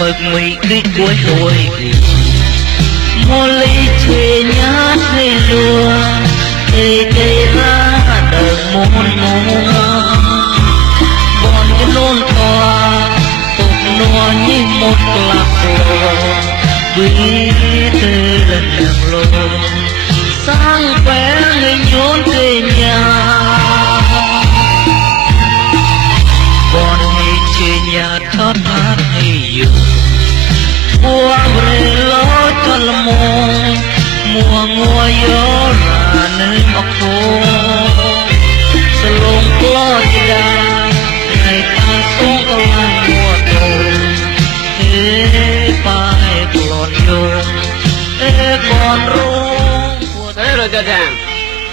mực mị cái cuối đôi mô lý chê nhát hay lùa tê ra đời môn bọn cái lôn tòa tục nua như một lạc lò vì tư lần làm lô sang khỏe người nhốn về nhà bọn hay chê nhà thoát hát hay dù qua về lối cho là mùa ngùa gió là nơi mọc phố sẽ luôn lo chỉ ra ngày ta xuống có lại mùa cầu thế phải còn nhung thế còn rung thế rồi cho chàng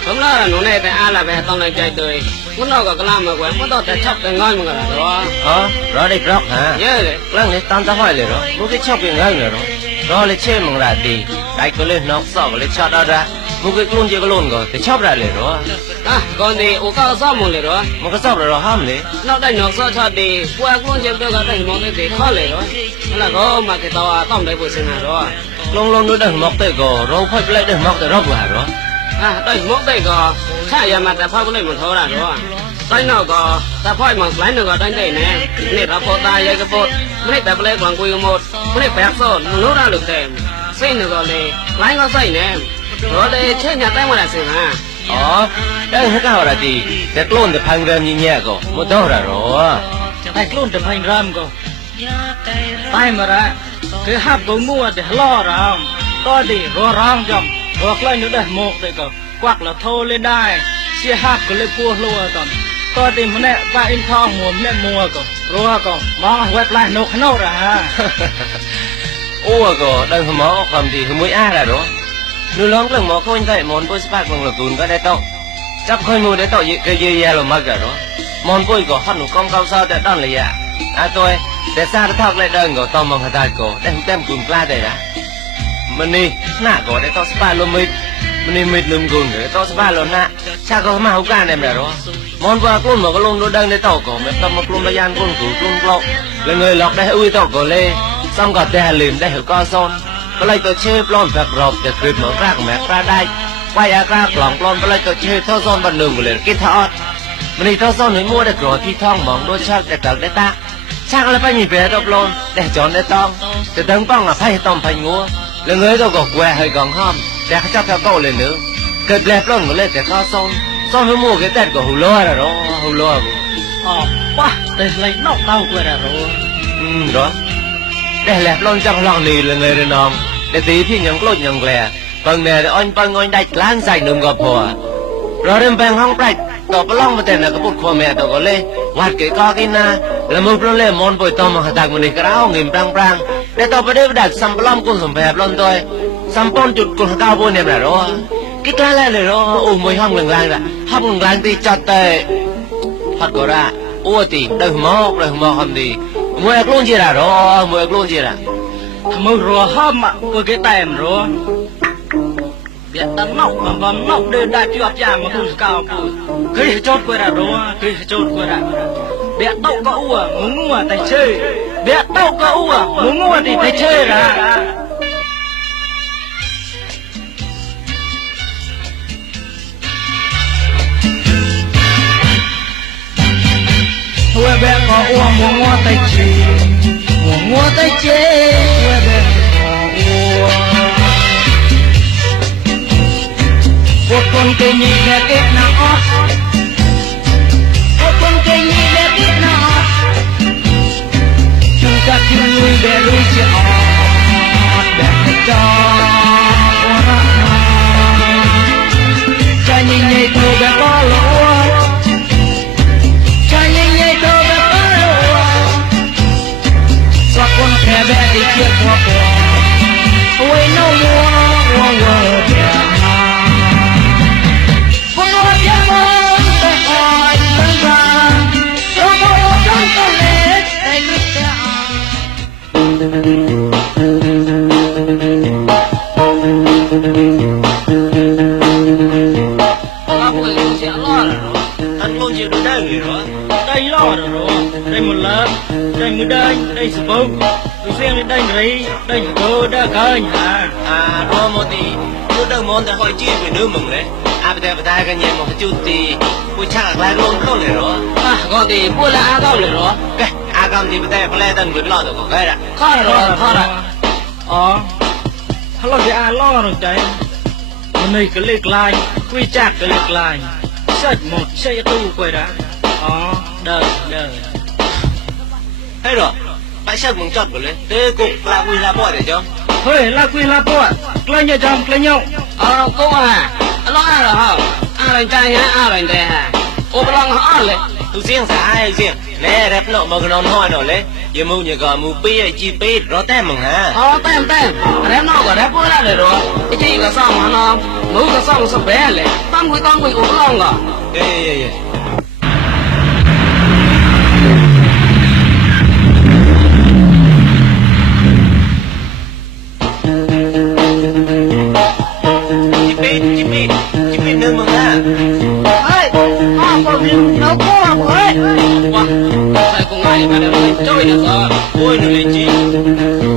không nói là nó này tại ai là về tao này chạy tươi muốn đâu cả cái làm mà quên muốn đâu tại chọc tại ngon mà cả đó đó đi rock hả nhớ đấy lần này tan ta hỏi rồi đó muốn cái chọc cái ngon rồi đó lấy chơi mong ra đi đại có lên nóc sọ lấy chọt đó ra muốn cái luôn chưa có luôn rồi thì chọc ra liền đó còn thì ô cao sao một liền đó một cái sọ rồi ham liền nó đánh nóc sao cho đi qua luôn chưa được cái đánh mong thì khó liền đó là có mà cái tàu tông đấy buổi sinh hả đó luôn nó đừng mọc tới cổ rồi phải lấy đừng mọc tới róc hả đó đây mốc đây có chạy mà ta phải có lấy một thô là đó tay nào có ta phải mà lấy nữa có đánh đây nè này ta phô tay vậy cái phô này ta lấy bằng quy một này bẹt rồi nó ra được tiền xây nữa có lấy có xây nè rồi đây chơi nhà tay mà là gì hả đây hết cái là gì để luôn để phanh rem như nhẹ cô một đó là rồi tay luôn để phanh rem cô tay mà ra cái hấp của mua để lo ra có đi rồi rong chồng hoặc là những đợt một thì có hoặc là thô lên đai xe hạt có lên cua lùa còn có tìm cái này và in thong mua mẹ mua còn rồi còn mong quét lại nộp nốt rồi ha ô cô đây không có cầm thì không mới ai là đó nếu lớn lần mà không thấy món bôi spa bằng là cùn có đây tao chắc khơi mua để tao cái gì là mắc rồi đó món bôi có phát nụ con cao sao để đón lại tôi để xa nó thọc lại đơn của tao mong người cổ để không tem cùn qua đây đã mình đi nã có để tao spa luôn mình mệt lùm cùn để tao spa luôn nã cha có mà không can em rồi đó món qua cùn mà có lông đôi đơn để tao cổ mẹ tao một lông bây giờ cùn cùn lọc là người lọc để ui tao cổ lê xong cả đè lìm để hiểu co son có lại tao chơi plon vẹt rộp để kịp mở ra của mẹ ra đây quay ra lỏng plon có lại tao chơi thao son bằng đường của liền cái thọ mình đi thao son mới mua được rồi thì thong mỏng đôi chắc để tao để ta chắc là phải nhìn về đọc plon để chọn để tông để tấn băng là phải tông phải ngua là người tao có què hơi còn hom để cho theo câu lên nữa kết lẹp plon của lên để co son son mới mua cái tên của hù loa rồi đó hù loa quá để lấy nóc tao quay ra rồi đó để lẹp lon trong lòng này là người đàn ông để tí thì nhận lột nhận lẻ phần này anh đạch lan dày đừng gặp hòa rồi đêm bèn hong bạch tao có long mà tên là cái bút khoa mẹ tao có lê hoạt cái co cái na là một lon lê món bồi tôm mà hạt mình đi cái áo nghìn prang để tao phải đem đặt xăm lon con sầm phèp lon tôi xăm con chuột con cao bôi này là đó cái lá này là đó mùi hong lừng lang thì chặt tệ phát có ra thì đừng mò không đi mua luôn gì là đó mua luôn gì là mua rồi hâm ạ có cái tèm rồi biết ta nóc mà bấm nóc để đại chụp chạm mà không cao khi chốt quay ra rồi khi chốt quay ra biết đâu có muốn mua tay chơi biết đâu có muốn mua thì tay chơi ra quê bé có muốn mua tay chơi muốn mua tay chơi quê bé có một con cây nhị bé kết nào một con cây nhị bé kết nào chúng ta kêu lui bé lui sẽ bé cho cha nhìn nhảy thôi bé có lúa cha nhìn nhảy thôi bé có lúa xóa con khe bé đi chia qua ôi nó mua bé đây lo rồi đây một lớp đây một đây sập tôi xem đến đây cô đã khơi hả รอมอตีกูเดินมอนแต่หอยจี้ไปนื้อมึงเลยไปแต่กันยังมองจุดตีกูชักลายลงเข้าเลยหรอ còn thì bữa là ăn đâu rồi đó แกอากำตีไปแต่แปลตันกูรอตัวกูแค่ละ khó rồi lo thì lo rồi chạy hôm nay cái lịch lại quy chặt cái lịch lại sách một xây tu quay đã đời ให้หรอไปเชิญมึงจอดกูเลยเด้กูลากุยลาบ่อยเดี๋ยวจ้ะ thôi la quy la po клей nhau chồng клей nhau cô lo ăn rồi hả ăn rồi trai nhá ăn rồi tè hả ô bao lâu ăn rồi သူเสียงสายเสียงแน่แรปเนาะมากนอนห้อยเนาะเลยอย่ามูอย่าก็มูปี้ไอ้จีปี้รอแต่มึงฮะ tem rep nó có rep bữa là rồi cái gì có xong mà nó mũ có xong sắp bé rồi tao quỳ ô bao lâu rồi เอ้ย จิมมี่นึงมึงอ่ะ quá sai cùng ai mà đều chơi được rồi โอ้ยหนูเลยจี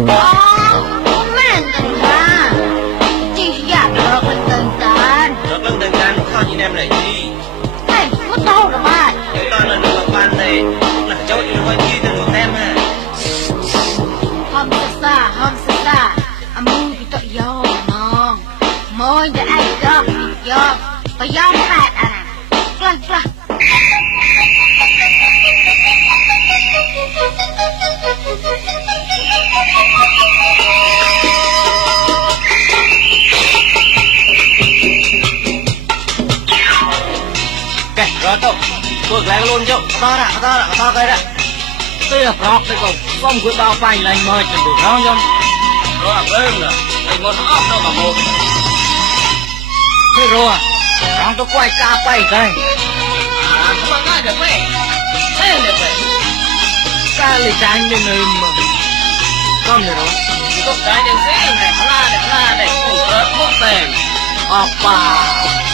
เราเรื่องเดินการข้าวยีแนมเลยจีไอ้ตอนนั้นหนูกับปันเลยหลังเจ้าอยู่วันจีนหนูแต้มฮะ แกรอเจ้าพวกแรงลุนเจ้าต่อไปละ tôi là rock tôi còn không có bao phanh lên mời cho được không không rồi bơm rồi thầy một ốc đâu mà một thế rồi đang tôi quay ca quay cái không có ngay được vậy thế được vậy ca lịch tranh lên nơi mà không được rồi có cái đèn xe này la này cũng rất quốc tế bà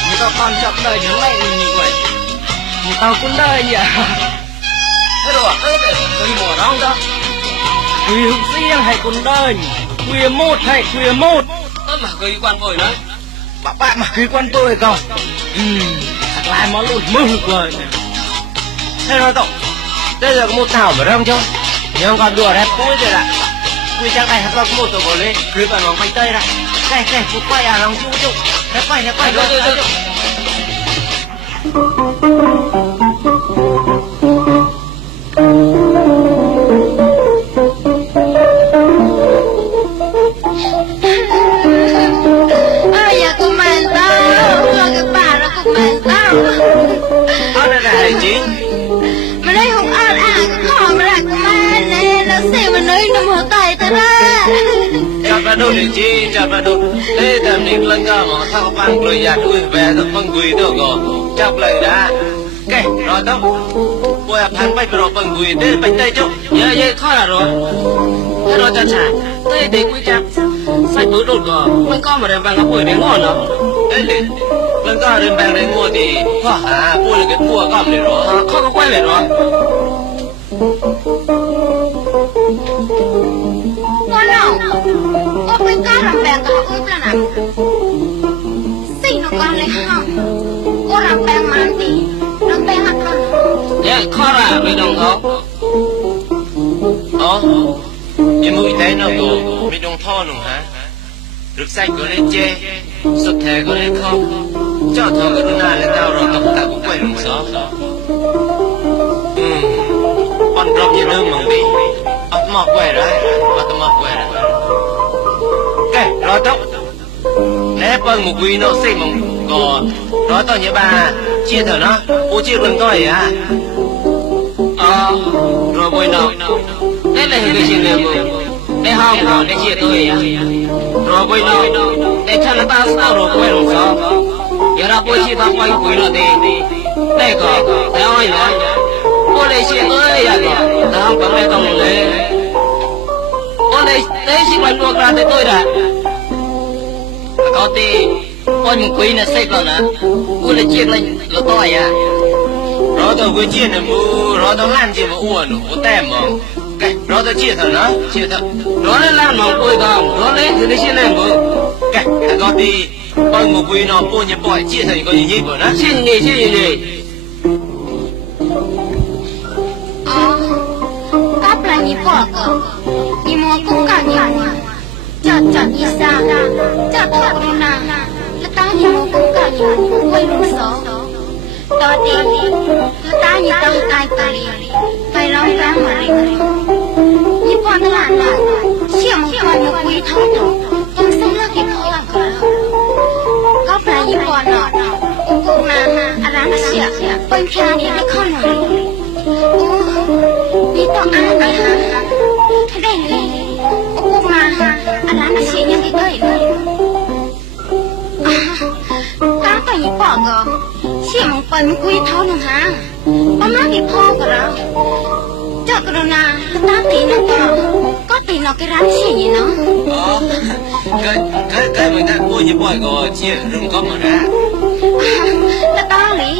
người ta còn chậm đời nhớ lại như vậy người ta cũng đời vậy thế rồi thế để tôi mùa đó không đó quy hữu riêng hay cũng đời quy một hay quy một tôi mà cười quan vội đấy bạn mà cứ quan tôi không thật lại mà lụt mơ rồi thế rồi tổng đây là có một thảo mà rong chưa nhưng còn đùa đẹp cuối rồi ạ quy chắc này có một tổ lên cứ vào vòng quanh tây ra cái phục quay lòng chú đẹp quay rồi đây là gì mà đây không ăn cái khó mà lại của mẹ nè nó xem mà nơi nó mở tay ta ra chặt vào đâu để chi chặt vào đâu thế tầm định lần cả mà thằng bạn cười giặt ui về thằng phân quỳ đâu có chặt lại đã cái rồi đâu bôi phán bay rồi phân quỳ thế bánh tay chứ vậy thôi là rồi thế rồi cha thế để quý cha sai bữa đột rồi mình có mà đem vàng ngọc bưởi để ngon đâu đấy lên lần cả đến bang đến mua thì mua là cái mua cầm để rồi không có quay lại rồi con nào con bên cá làm bèn cả úp là nè xin nó con lấy không con làm bèn mà thì làm bèn hạt con vậy khó là mình đồng có nhưng mũi thế nó có bị đông tho nùng hả rực xanh có lên chê sụt thề có lên không cho thọ cái đứa nào lên tao rồi tổng ta cũng quay lùng gió con rộp như nước mừng bị mọc quay ra mọc quay ra cái rồi tóc nếp ơn một quý nó xinh mong có đó tao nhớ bà chia thở nó ô chia lần coi à rồi bồi nào đây là cái chuyện này để không rồi để chia tôi à rồi bồi nào để cho nó ta sao rồi quay lùng gió giờ ra bồi chia tao quay quý nó đi đây có để ơi nói bồi để chia tôi à tao không có lấy tông lên bồi để chia quay ngược ra để tôi đã có thì ôi một quý nó xếp rồi nè bồi để chia lên là tôi à rồi tao với chia này mua rồi tao lan chia mà uổng nó tem mà ကဲတော့တော့ကြည့်တော့နော်ကြည့်တော့ တော့လည်းလမ်းတော့ကိုယ်ကောင်တော့လည်းဒီနေ့ရှင်းနေဘူး ကဲတော့ဒီပေါ့ငပွေးတော့ပုံညပေါ့ကြည့်ဆိုရင်ကိုရေးပေါ့နော် ရှင်းနေ 哦，嘎不然你报个，你莫公干你嘛，叫你啥？叫他不那，他当你莫公干你，为路手，到底他当你当爱个哩，该让干嘛哩？你报的烂了，羡慕报你回头头，东生了给跑了个了，嘎不然你报了，我公那阿让些，本天你还看了哩。นี่ต้องอ่านนะฮะได้เลยโอ้มาอันนั้นเสียยังไม่ได้เลยก้าวไปยี่ปอกก็เสียมึงไปมึงคุยเท่านึงฮะป้ามากี่พ่อก็แล้วเจ้ากรุณาตั้งตีนก็ตีนก็ร้านเสียยี่เนาะ cái mình đã mua như bòi có chia rừng có mà đã แต่ตอนนี้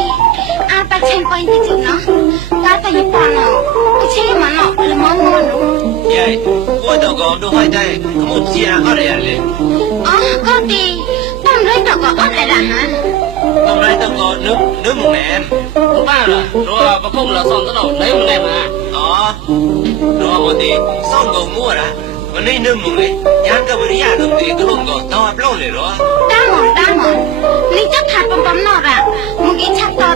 อาไปเช่นไปที่จุดเนาะก้าวไปยี่ปอกเนาะไม่ใช่มันเนาะหรือมันงอนเนาะ vậy mua đâu có đâu phải đây một chia ở đây à liền อ๋อก็ดีตั้งด้วยดอกก็อ่อนอะไรล่ะฮะ hôm nay đâu có nước một nè ဘူးပါလားတော့ပခုံးလာဆောင်တော့လဲမလဲမှာ đó rồi một tí xong cầu mua đãวันนี้nước một này nhán cái bữa nhà nước thì cái lồng có tao áp lông này đó ตั้งหมดนี่จะถัดปั๊มนอกอ่ะมึงกินชักต่อ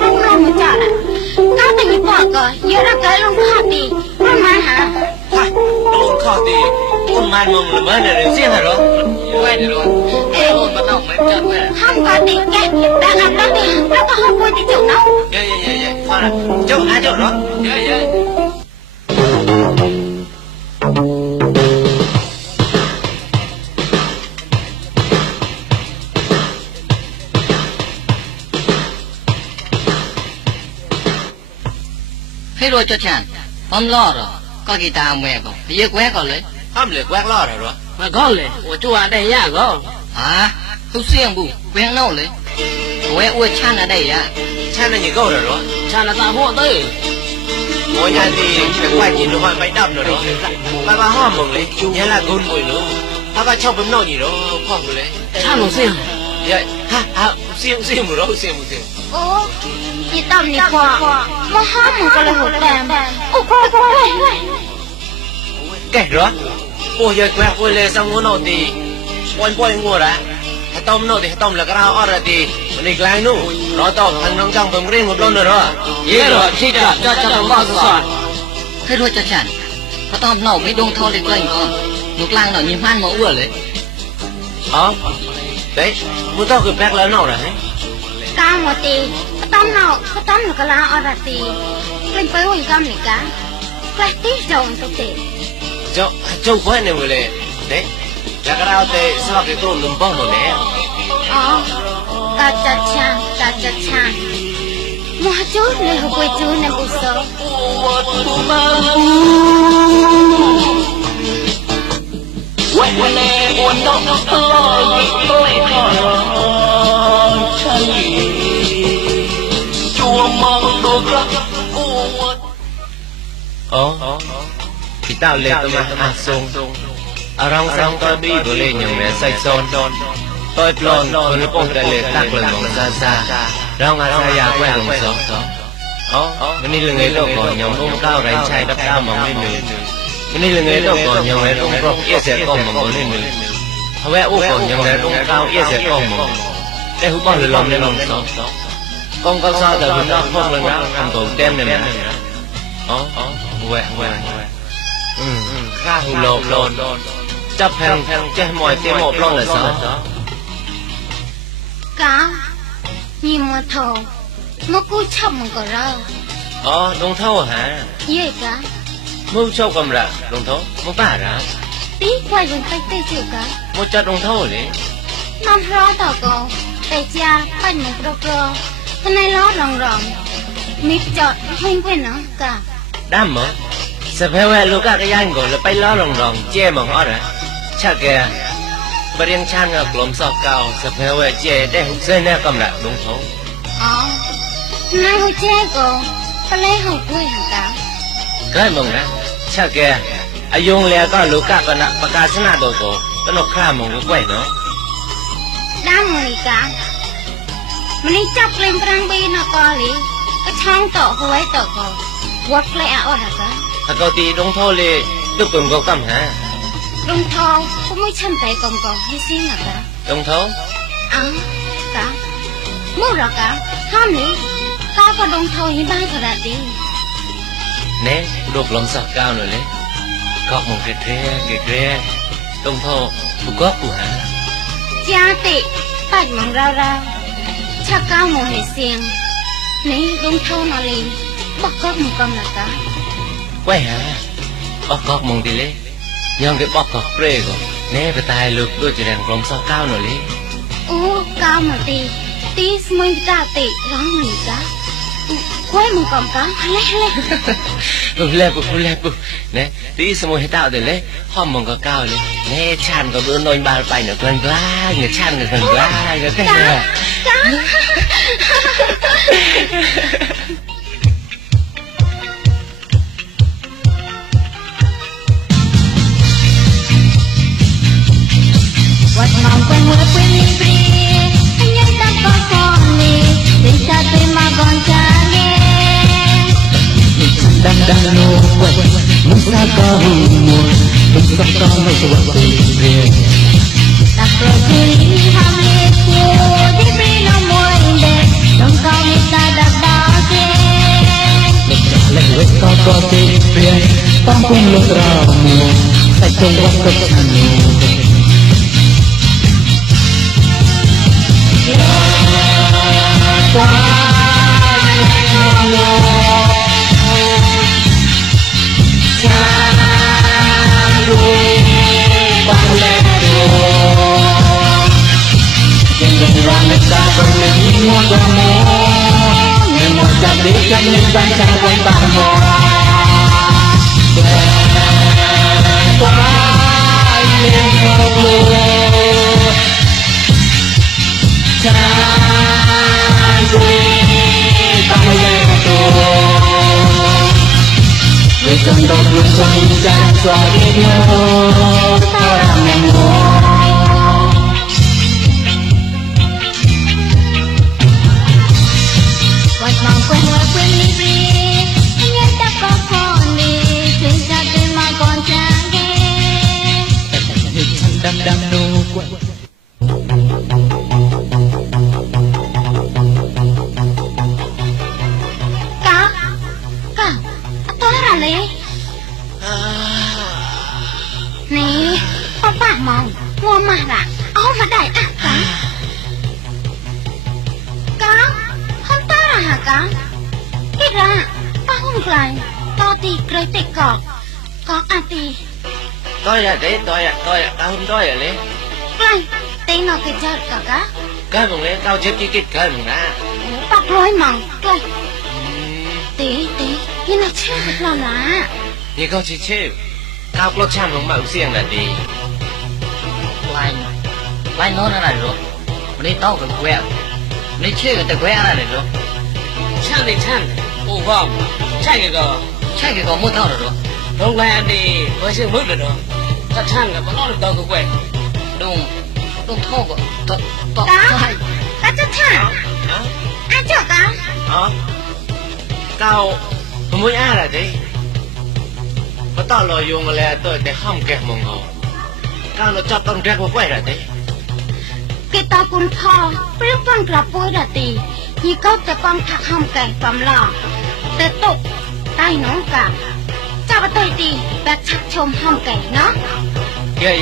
รุ่งโรจน์มึงจอดอ่ะก้าวไปยี่ปอกก็เยอะละเกินลงข้อดีรุ่นมาหา thôi cái lồng kho thì con man mong là mới này riêng hả đó ด้วยเดี๋ยวเอ้ยมันต้องไม่จัดเลย ห้ามก็ดีแกแต่งับแล้วดิแล้วก็ห้องพูดที่จุดเนาะ vậy thôi là chỗ ai chỗ đó เยอะ ให้รู้จักฉันผมรอดก็กีตาร์แม่ก็เยอะแวะก่อนเลย không lệ quét lo rồi đó มาก็เลย我就ว่าได้ยากก็ ฮะทุกเสียงบุแวงโน่เลยแวะอวยชันอะไรอ่ะ cha là nhiều câu rồi đó ชาติตาหัวตื้อ mỗi nhà thì phải quay nhìn được mấy đập rồi đó bà hoa mừng lấy nhớ là gôn mùi nữa ta bà cho bấm nồi gì đó khoang rồi đấy ชาติหนูเสียง vậy ha xiêm một đó xiêm โอ้ยี่ต่ำนี่พอมาห้ามมึงก็เลยหัวแตมโอ้โห kể đó ôi giờ quẹt ôi lê xong ngô nồi thì quay ngô đã hay tôm nồi thì tôm là cái rau ở thì mình đi lại nu nó to thằng nông trong tôm riêng một lon rồi đó เยอะหรอที่จะต้องบอกสอน ให้รู้จักฉันก็ต้องเน่าไม่ดงทอเลยก็อีกก็ลูกลางหน่อยยิ้มพันมาอ้วนเลย đấy muốn tao cứ bẹt lớn nào rồi กาหมดตีก็ต้มเนาก็ต้มหนูก็ลาอรตีเป็นไปหุ่นกำนี่กาแกล้ตีจงตุ๊กตี châu quay này người lệ đấy là cái rau tê sao cái tôm lùm bông rồi nè อ๋อกาจัดชางมัวจู้เลยหัวจู้ในบุษบ วันนี้วันต้องทอยิ่งไม่ขอรอฉันชัวมองดูรักอ้วน thì tao lệ tao mà sung rong rong tao đi vừa lên nhung nè say son tôi plon tôi nó bông cái lệ tắc lần mong xa rong xa ya quen lòng gió bên đây là người đâu còn nhung ôm cao rành chai đắp cao mong lên nữa bên đây là người đâu còn nhung này ôm rộng ia sẽ con mong lên nữa hầu hết ôm còn nhung này ôm cao ia sẽ con mong đây hú bông lòng lên lòng gió con cao sao tại bên đó không lần đó ăn tổ tem này mà quẹtข้าหูโลบโลนจับแพงแกมอยเตมอบล่องเลยสาว กานี่มัวโถมัวกู้ชับมึงก็เรา อ๋อดงเท่าฮะ เย่กา มูชอบกำระดงเท่ามูป้าระ ตีไว้ยังไปเตะจิ๋วกา มูจัดดงเท่าเลย น้ำร้อนต่อก็แต่จ้าปั้นมึงโปรโปรทนายล้อรองมิดจอดให้เพื่อนเนาะกา ด้ามเหรอสเปรย์ลูกก็ยังก่อนแล้วไปล้อรองเจ้มองอ๋อเหรอชักแกบริยังชันกับกลมสอบเก่าสเปรย์เจ้ได้หุ่นเส้นแน่กำระดงเท่า อ๋อนายหัวแจ้ก็ไปเล่หัวกุ้ยหักกา cái mong đó ช ชักแกอายุงแล้วก็ลูกกะปะนะประกาศนาตัวก็ตนกข้ามงก็แกว่เนาะ ด้ามมือจ้ามันนี่จับเล่นปรังบีนะกอลีก็ช่างต่อหวยต่อก็วัดเลยอ่ะอ่ะจ้า ถ้าก็ตีดงโทเลยตึกปึงก็กำหา ลงทองก็ไม่ชันใจกองกองให้สิ้นนะจ้า ดงโท อ้าวจ้าเมื่อไรจ้าห้ามนี้ก้าวก็ลงทองให้บ้านกระดาษดี เน่รูปลงสักก้าวหน่อยเลยก็มงเกเทดงโทกูก็กูหา จ้าติปัดมองเราชักก้าวมองให้เสียงนี่ลงทองนอลีบอกก็มึงกำลังจ้า แกว่หาบอกก็มงดีเลยยังcáiบอกก็เปรย์ก็เน่ไปตายลูกด้วยจะแรงลงสักก้าวหน่อยเลย โอ้ก้าวมาตีสมัยตาติร้องหนีจ้าควยมึงกำก้าวเล่ Lepo. Nè, tí sao mua hết tạo rồi lấy, hôm mong có cao lên. Nè, chan có bữa nồi ba phải nữa gần lá, người chan người gần lá, người cái này. What mong quen mưa quên đi free, anh nhân ta có con đi, đến cha tôi mà còn cha nghe. Đang nô quay muốn xa có mùa đừng sắp có mấy sự vật tình riêng Ta pro đi ham liệt cô, đi free nó môi đen, đồng cao như ta đã đào kê. Lực trả lệnh với có tình riêng tam cung lột rào mùa sạch trong vắt cấp hàn mùa Hãy subscribe cho kênh Ghiền Mì Gõ để không bỏ lỡ những video hấp dẫn What mong quen mưa quên đi free, anh nhân ta có con đi, đến cha tôi mà còn cha nghe. Đang nô quay Cả, tôi là lấy. Nè, bà mong, mua mà là, mà đại cả. Cả, không ta là hả cả? Ít ra, bà không lại, to tì cười tì cọt tì. Tôi à, tao không tôi à lấy. Lại, tì nó cái chợt cả. Cái mong lấy, tao chết cái cái mong ra. Bác lối mong, lại. Tí, nhưng là chưa được lo lá. Như con chỉ chịu, tao có chan mong mạo riêng là đi. Lai nó là rồi. Mình đi tao phải quẹo. Mình đi chơi cái quẹo là rồi. Chan đi chan, ô vòng, chạy cái gò. Chạy cái có mua tao rồi. Đông lai đi, với sự mức rồi đó. Ta chan cả, nó được tao cái quẹt. Đúng thô của. Cá, cá chất thả. Ai chở cá? Tao không muốn ai là đi. Có tao lo dùng mà là tôi để không kẹt mong hồ. Tao nó chọt con rác của quay là đi. Cái tao cũng thò, biết con gặp vui là tì. Như có te con thạc hông kẻ phẩm lò. Te tục, tay nóng cả. Chào bà tôi tì, bà chắc chôm hông kẻ nó. Yeah.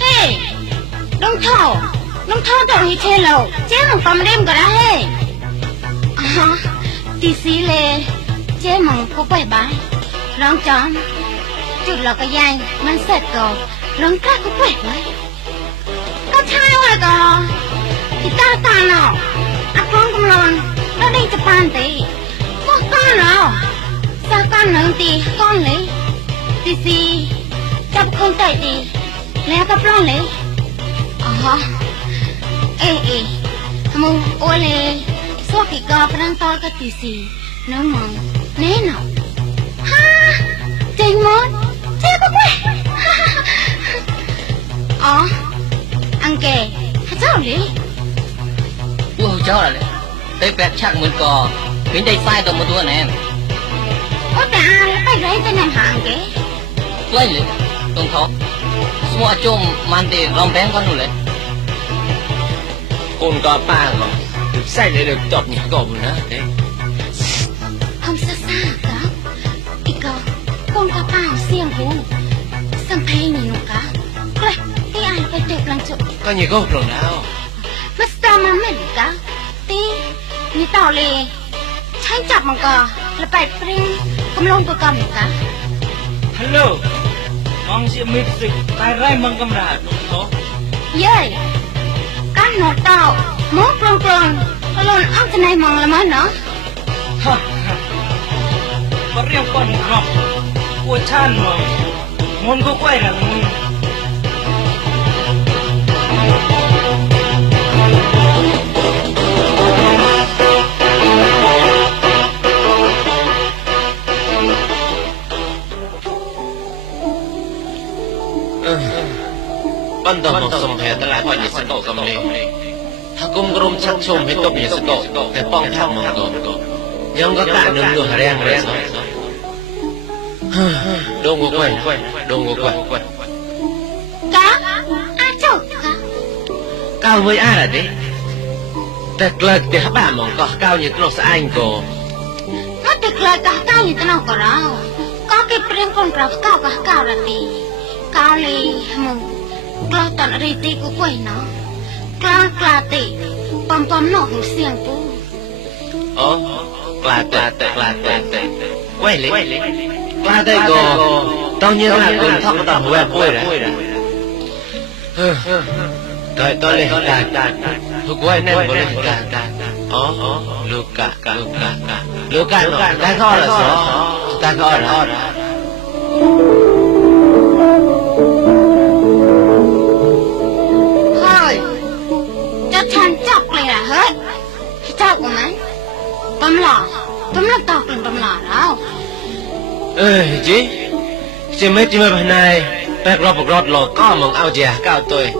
Ê, đông thổ thổ như thế lầu. Chế mong phẩm đêm cả đó hê. Tì xí lê, chế mong có quay bái. Rong chón, chút là cái dây,มันเสร็จก่อนรองกล้าก็เปิดไว้ก็ใช่ว่าก่อนที่ตาตาเนาะอักลองกำลังแล้วได้จะปานตีก็ก้อนเนาะจะก้อนหนึ่งตีก้อนเลยตีสีจับคนใจตีแล้วก็ปล้อนเลยอ๋อเอ๊ มึงโอเลสวกิกาพนังตอกติสีน้องมองแน่นอนฮ่าจริงมั้ยเจ๊ปะเว้ยอ๋ออังเกเจ้าเลย กูเจ้าอะไรได้แปดชักเหมือนกอเป็นได้ไส้ตัวมาตัวแน่ โอ้แต่อาไปไรจะนั่งหาอังเก ไล่เลยตรงเขาสมัวจมมันเตะรำแบงกันนู่นเลย con có ba rồi sai lại được chọc nhỉ cậu nữa đấy คำซ่าซ่าก็อีกก็คงกระเป๋าเสียงหูสัมเพนี่นุกะเกรที่อายไปเด็กลังจุ có nhiều câu rồi nào มัสตามันไม่หรือกะตีนี่ต่อเลยใช้จับมันก็แล้วไปปริ้งกำลังตัวกำหรือกะ Hello Mong si music Tai rai mang kamera Ko เย้ยการหนอดเต่ามองกลงๆก็ลนอ้อมจะไหนมองละมั้งเนาะ Ha ha Pariang kon ngam Ko chan mo Mon ko kwai ra mo ban đầu một sông hè ta lại coi như sông cầm lênถ้ากุมกรมชักชมให้ตบอย่าสะกดแต่ป้องทำมันก่อนยังก็กะนึงดูแรงโดงกวยโดงกวย กะอาจุกกะ cao với ai là đấyแต่เกิดแต่บ้ามองก็cao như nó sẽ anh cô ก็เด็กเลยกะก้าวอยู่ตนอกก็เราก็เก็บเรื่องคนเราก้าวกะก้าวละตีก้าวเลยมึงกล้าตัดอะไรตีกูกวยเนาะกล้าตีปอมหนอกหูเสียงกู ồ là quay lấy là đây cô tao nhiên là con thóc tao huề bôi rồi tôi lên tôi quay nên có lên Luca nó ta khó là sao ta khó là เฮ้ยจะฉันจับเลยล่ะเฮ้ยจับกูไหมปมหล่อตอกเป็นปมหล่อแล้ว ê chị mấy bên này bạc rót lò có mong ao chè cao tôi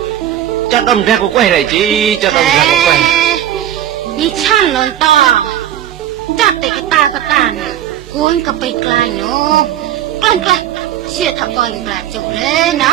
cho đông ra của quay này chị cho đông ra của quay นี่ฉันหล่นต่อจับแต่กระตากระตานโกนก็ไปไกลเนาะไกลเชี่ยทับก่อนปลาจุเลยนะ